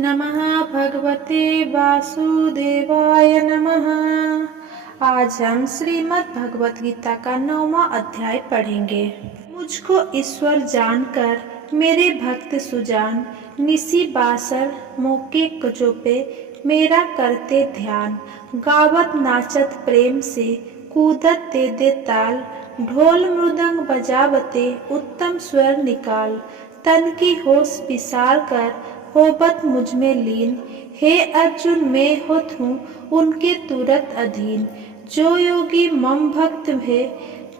नमः भगवते वासुदेवाय नमः। आज हम श्रीमद् भगवत गीता का 9वां अध्याय पढ़ेंगे। मुझको ईश्वर जानकर मेरे भक्त सुजान, निसी बासर मौके कचोपे मेरा करते ध्यान। गावत नाचत प्रेम से कूदत दे दे ताल, ढोल मृदंग बजावते उत्तम स्वर निकाल। तन की होश विसार कर होबत मुझ में लीन, हे अर्जुन मैं होत हूँ उनके तुरत अधीन। जो योगी मम भक्त भे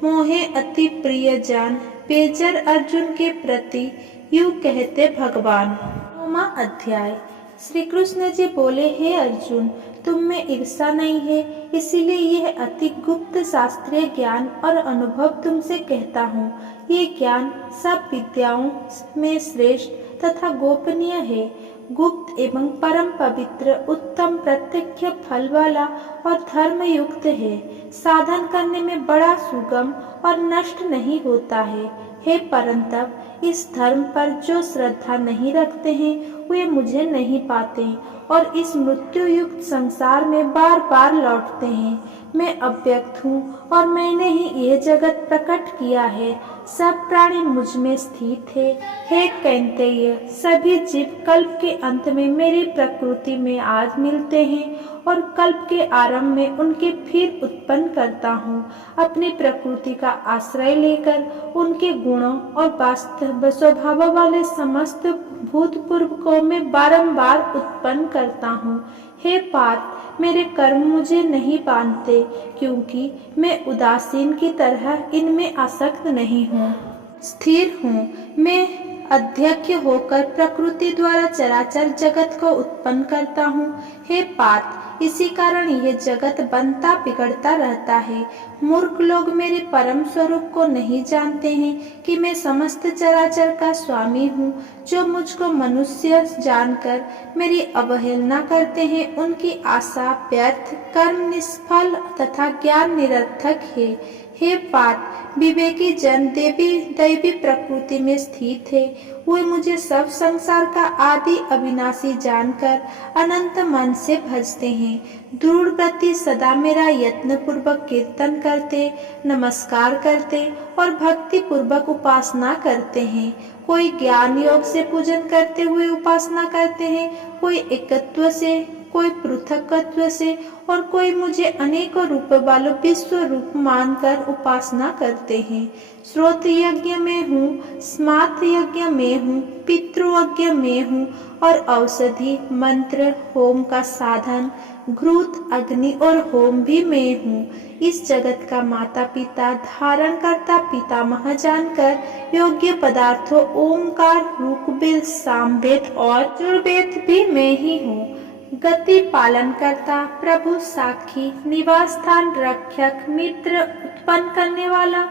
मोहे अति प्रिय जान, पेजर अर्जुन के प्रति यूं कहते भगवान। 9वां अध्याय। श्री कृष्ण जी बोले, हे अर्जुन तुम में ईर्षा नहीं है, इसीलिए यह अति गुप्त शास्त्रीय ज्ञान और अनुभव तुमसे कहता हूँ। ये ज्ञान सब विद्याओं में श्रेष्ठ तथा गोपनीय है, गुप्त एवं परम पवित्र, उत्तम प्रत्यक्ष फल वाला और धर्म युक्त है। साधन करने में बड़ा सुगम और नष्ट नहीं होता है। हे परंतप, इस धर्म पर जो श्रद्धा नहीं रखते हैं वे मुझे नहीं पाते और इस मृत्यु युक्त संसार में बार बार लौटते हैं। मैं अव्यक्त हूँ और मैंने ही यह जगत प्रकट किया है। सब प्राणी मुझ में स्थित है। हे कैंतेय, सभी जीव कल्प के अंत में मेरी प्रकृति में आज मिलते हैं और कल्प के आरंभ में उनके फिर उत्पन्न करता हूँ। अपनी प्रकृति का आश्रय लेकर उनके गुणों और वास्तव स्वभाव वाले समस्त भूतपूर्व को मैं बारंबार उत्पन्न करता हूँ। हे पार्थ, मेरे कर्म मुझे नहीं बांधते, क्योंकि मैं उदासीन की तरह इनमें आसक्त नहीं हूँ, स्थिर हूँ। मैं अध्यक्ष होकर प्रकृति द्वारा चराचर जगत को उत्पन्न करता हूँ। हे पार्थ, इसी कारण यह जगत बनता बिगड़ता रहता है। मूर्ख लोग मेरे परम स्वरूप को नहीं जानते हैं कि मैं समस्त चराचर का स्वामी हूँ। जो मुझको मनुष्य जानकर मेरी अवहेलना करते हैं, उनकी आशा व्यर्थ, कर्म निष्फल तथा ज्ञान निरर्थक है। हे पार्थ, विवेकी जन दैवी प्रकृति में स्थित है। वे मुझे सब संसार का आदि अविनाशी जानकर अनंत मन से भजते हैं। दृढ़ प्रति सदा मेरा यत्न पूर्वक कीर्तन करते, नमस्कार करते और भक्ति पूर्वक उपासना करते हैं। कोई ज्ञान योग से पूजन करते हुए उपासना करते हैं, कोई एकत्व से, कोई पृथकत्व से और कोई मुझे अनेकों रूप वालों विश्व रूप मानकर उपासना करते हैं। श्रोत यज्ञ में हूँ, स्मार्त यज्ञ में हूँ, पितृयज्ञ में हूँ और औषधि मंत्र होम का साधन घृत अग्नि और होम भी मैं हूँ। इस जगत का माता पिता धारण करता पितामह जानकर योग्य पदार्थों ओंकार, ऋग्वेद, सामवेद और यजुर्वेद भी मैं ही हूँ। गति पालन करता, प्रभु साक्षी, निवास स्थान रक्षक, मित्र उत्पन्न करने वाला,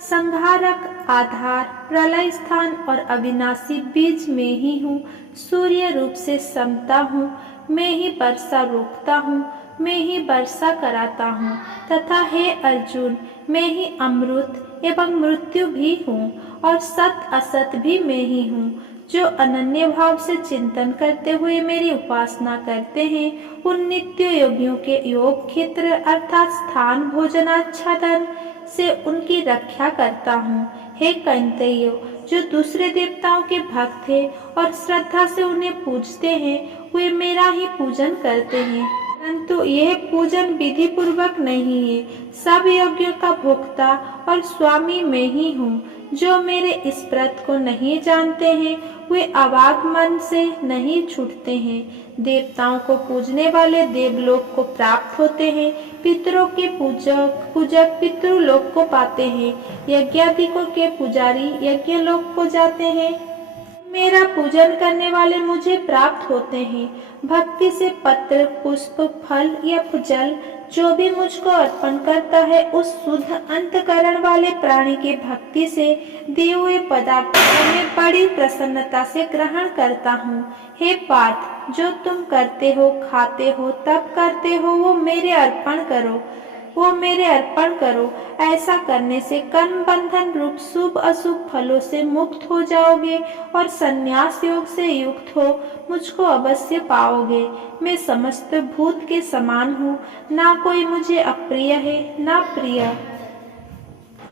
संहारक, आधार, प्रलय स्थान और अविनाशी बीज में ही हूँ। सूर्य रूप से समता हूँ, मैं ही वर्षा रोकता हूँ, मैं ही वर्षा कराता हूँ तथा हे अर्जुन, मैं ही अमृत एवं मृत्यु भी हूँ और सत असत भी मैं ही हूँ। जो अनन्य भाव से चिंतन करते हुए मेरी उपासना करते हैं, उन नित्य योगियों के योग क्षेत्र अर्थात स्थान भोजनाच्छादन से उनकी रक्षा करता हूँ। हे कैंतेय, जो दूसरे देवताओं के भक्त हैं और श्रद्धा से उन्हें पूजते हैं, वे मेरा ही पूजन करते हैं, परंतु यह पूजन विधि पूर्वक नहीं है। सब यज्ञों का भोक्ता और स्वामी मैं ही हूँ। जो मेरे इस व्रत को नहीं जानते हैं, वे अवाक मन से नहीं छूटते हैं। देवताओं को पूजने वाले देवलोक को प्राप्त होते हैं, पितरों के पूजक पितृलोक को पाते हैं, यज्ञाधिकों के पुजारी यज्ञलोक को जाते हैं। मेरा पूजन करने वाले मुझे प्राप्त होते हैं। भक्ति से पत्र, पुष्प, फल या जल जो भी मुझको अर्पण करता है, उस शुद्ध अंतकरण वाले प्राणी के भक्ति से दिए हुए पदार्थों को मैं बड़ी प्रसन्नता से ग्रहण करता हूँ। हे पार्थ, जो तुम करते हो, खाते हो, तप करते हो, वो मेरे अर्पण करो। वो मेरे अर्पण करो। ऐसा करने से कर्म बंधन रूप शुभ अशुभ फलों से मुक्त हो जाओगे और संन्यास योग से युक्त हो मुझको अवश्य पाओगे। मैं समस्त भूत के समान हूँ, ना कोई मुझे अप्रिय है ना प्रिय।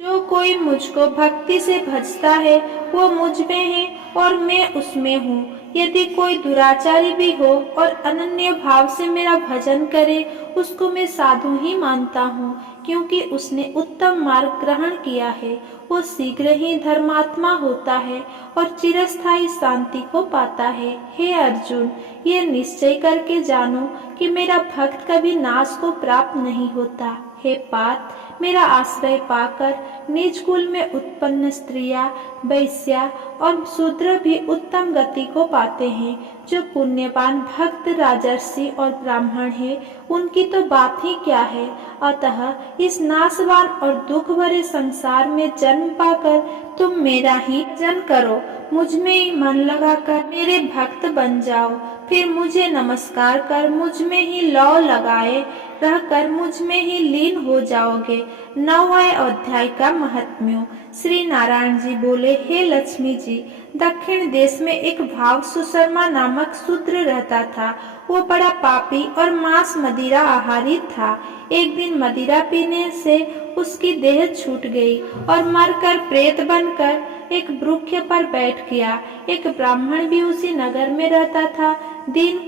जो कोई मुझको भक्ति से भजता है वो मुझ में है और मैं उसमें हूँ। यदि कोई दुराचारी भी हो और अनन्य भाव से मेरा भजन करे उसको मैं साधु ही मानता हूँ, क्योंकि उसने उत्तम मार्ग ग्रहण किया है। वो शीघ्र ही धर्मात्मा होता है और चिरस्थायी शांति को पाता है। हे अर्जुन, ये निश्चय करके जानो कि मेरा भक्त कभी नाश को प्राप्त नहीं होता। हे पार्थ, मेरा आश्रय पाकर नीच कुल में उत्पन्न स्त्रियां, वैश्या और शूद्र भी उत्तम गति को पाते हैं। जो पुण्यवान भक्त राजर्षि और ब्राह्मण है उनकी तो बात ही क्या है। अतः इस नाशवान और दुख भरे संसार में जन्म पाकर तुम मेरा ही भजन करो, मुझ में ही मन लगाकर मेरे भक्त बन जाओ। फिर मुझे नमस्कार कर मुझ में ही लौ लगाए रहकर मुझ में ही लीन हो जाओगे। 9वां अध्याय का महात्म्य। श्री नारायण जी बोले, हे लक्ष्मी जी, दक्षिण देश में एक भाव सुशर्मा नामक शूद्र रहता था। वो बड़ा पापी और मांस मदिरा आहारी था। एक दिन मदिरा पीने से उसकी देह छूट गई और मरकर प्रेत बनकर एक वृक्ष पर बैठ गया। एक ब्राह्मण भी उसी नगर में रहता था। दिन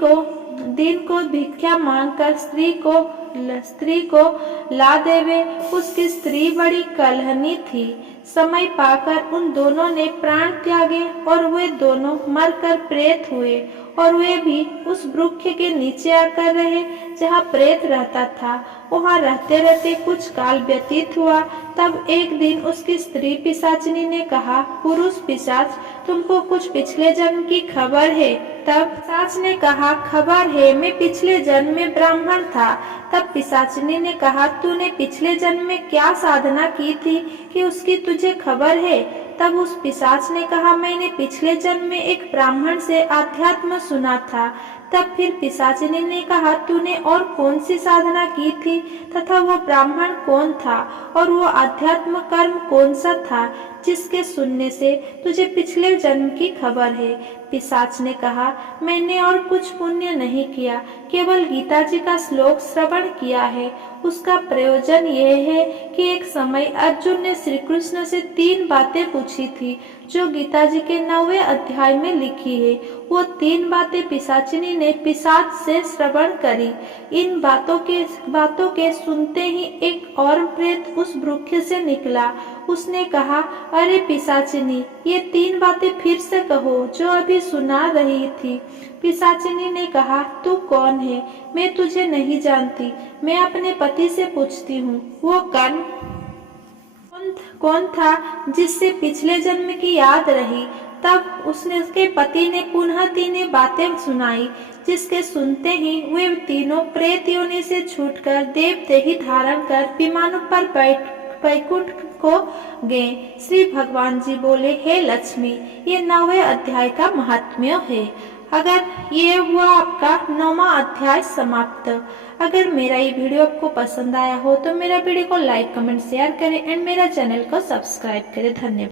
को भिक्षा मांगकर स्त्री को ला देवे। उसकी स्त्री बड़ी कलहनी थी। समय पाकर उन दोनों ने प्राण त्यागे और वे दोनों मरकर प्रेत हुए और वे भी उस वृक्ष के नीचे आकर रहे जहाँ प्रेत रहता था। वहाँ रहते रहते कुछ काल व्यतीत हुआ। तब एक दिन उसकी स्त्री पिशाचिनी ने कहा, पुरुष पिशाच, तुमको कुछ पिछले जन्म की खबर है? तब पिशाच ने कहा, खबर है, मैं पिछले जन्म में ब्राह्मण था। तब पिशाचिनी ने कहा, तूने पिछले जन्म में क्या साधना की थी कि उसकी तुझे खबर है? तब उस पिशाच ने कहा, मैंने पिछले जन्म में एक ब्राह्मण से आध्यात्म सुना था। तब फिर पिशाचिनी ने कहा, तूने और कौन सी साधना की थी तथा वो ब्राह्मण कौन था और वो आध्यात्म कर्म कौन सा था जिसके सुनने से तुझे पिछले जन्म की खबर है? पिशाच ने कहा, मैंने और कुछ पुण्य नहीं किया, केवल गीता जी का श्लोक श्रवण किया है। उसका प्रयोजन यह है कि एक समय अर्जुन ने श्री कृष्ण से 3 बातें पूछी थी जो गीता जी के 9वें अध्याय में लिखी है। वो 3 बातें पिशाचिनी ने पिशाच से श्रवण करी। इन बातों के सुनते ही एक और प्रेत उस वृक्ष से निकला। उसने कहा, अरे पिशाचिनी, ये 3 बातें फिर से कहो जो अभी सुना रही थी। पिशाचिनी ने कहा, तू कौन है? मैं तुझे नहीं जानती। मैं अपने पति से पूछती हूँ। वो कौन था जिससे पिछले जन्म की याद रही? तब उसके पति ने पुनः 3 बातें सुनाई, जिसके सुनते ही वे तीनों प्रेत योनि से छूटकर देव देही धारण कर विमानों पर वैकुंठ को गए। श्री भगवान जी बोले, हे लक्ष्मी, ये 9वें अध्याय का महात्म्य है। अगर ये हुआ आपका 9वां अध्याय समाप्त। अगर मेरा ये वीडियो आपको पसंद आया हो तो मेरा वीडियो को लाइक, कमेंट, शेयर करें एंड मेरा चैनल को सब्सक्राइब करें। धन्यवाद।